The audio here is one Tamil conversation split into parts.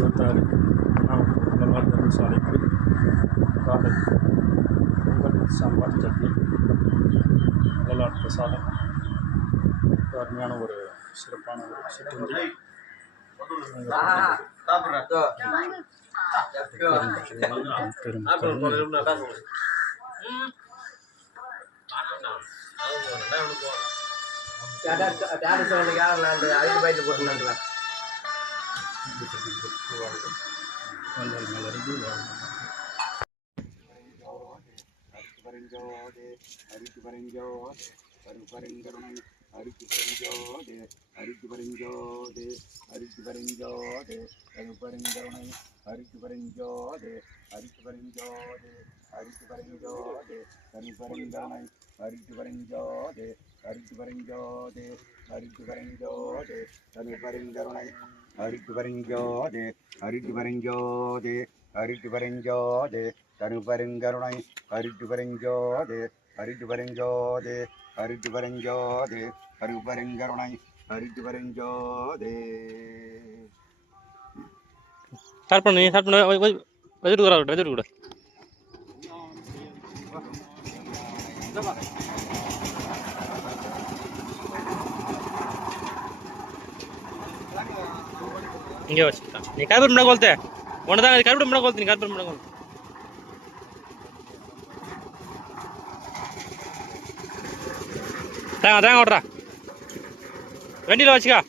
26 வள்ளலார் சாலைக்கு காலை பொங்கல் சாம்பார் சட்னி வள்ளலார் பிரசாதம் அருமையான ஒரு சிறப்பான ஒரு சிற்றுண்டி. ஸ்டார்ட் பண்ணு வச்சுட்டு கூட இங்கே வச்சுட்டான். நீ கார்பெட் பண்ண கொளுத்த ஒன்று தான் கார்பெட் பண்ண கொளுத்து. நீ கார்பெட் பண்ண கொளுத்து தாங்க ஓடுறா வண்டியில் வச்சுக்கா.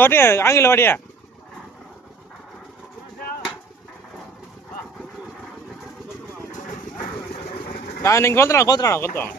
வாட்டியா ஆங்கில வாட்டியா நீங்கள் கொளுத்துறான்.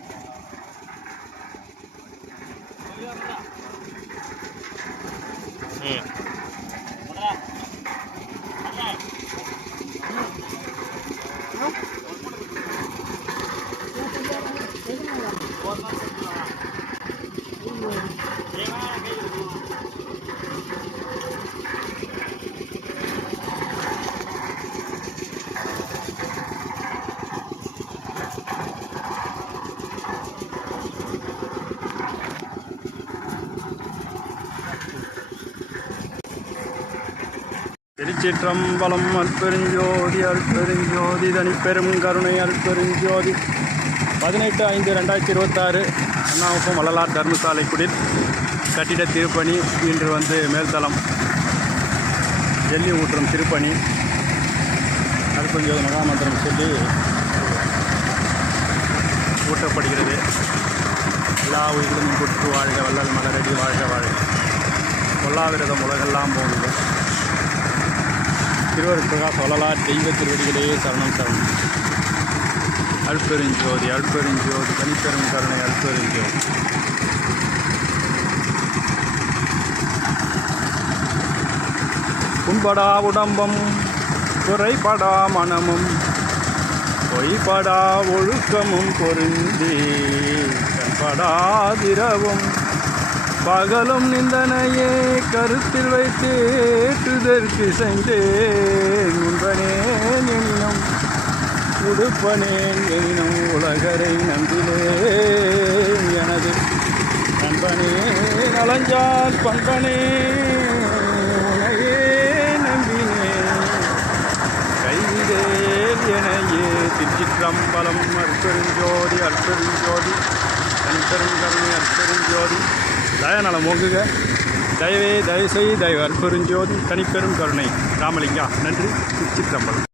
திருச்சிற்றம்பலம். அற்பெருஞ்சோதி அற்பெருஞ்சோதி தனிப்பெரும் கருணை அற்பெருஞ்சோதி. 18/5/2026 அண்ணாவுக்கும் வள்ளலார் தர்மசாலை குடில் கட்டிட திருப்பணி. இன்று வந்து மேல்தளம் ஜல்லி ஊற்றும் திருப்பணி. அற்பெருஞ்சோதி மகாமந்திரம் சொல்லி ஊட்டப்படுகிறது. எல்லா உயிர்களும் புற்று வாழ்க, வள்ளல் மலரடி வாழ்க வாழ்க, கொல்லாவிரதம் உலகெல்லாம் போகுது. திருவருட்பிரகாச வள்ளலார் தெய்வ திருவடிகளே சரணம் சரணம். அற்பெருஞ்சோதி அற்பெருஞ்சோதி தனிப்பெரும் கருணை அற்பெருஞ்சோதி. புண்படா உடம்பம் குறைபடா மனமும் பொய்படா ஒழுக்கமும் பொருந்தி கண்படாதிரவும் பகலும் நிந்தனையே கருத்தில் வைத்து ஏற்றுதற்கு சென்றேன். உண்பனேன் எனினும் உடுப்பனேன் எனினும் உலகரை நம்பினேன். எனது நண்பனே நலஞ்சால் பண்பனே உனையே நம்பினேன். கைவிடேல் எனையே. திருச்சிற்றம்பலம். அற்பெருஞ்சோதி அற்பெருஞ்சோதி தனிப்பெரும் கருணை அற்பெருஞ்சோதி. தயநலம் ஓங்குக. தயவே தயவு செய் தயவு அற்பெருஞ்சோதி தனிப்பெரும் கருணை ராமலிங்கா. நன்றி. திருச்சிற்றம்பலம்.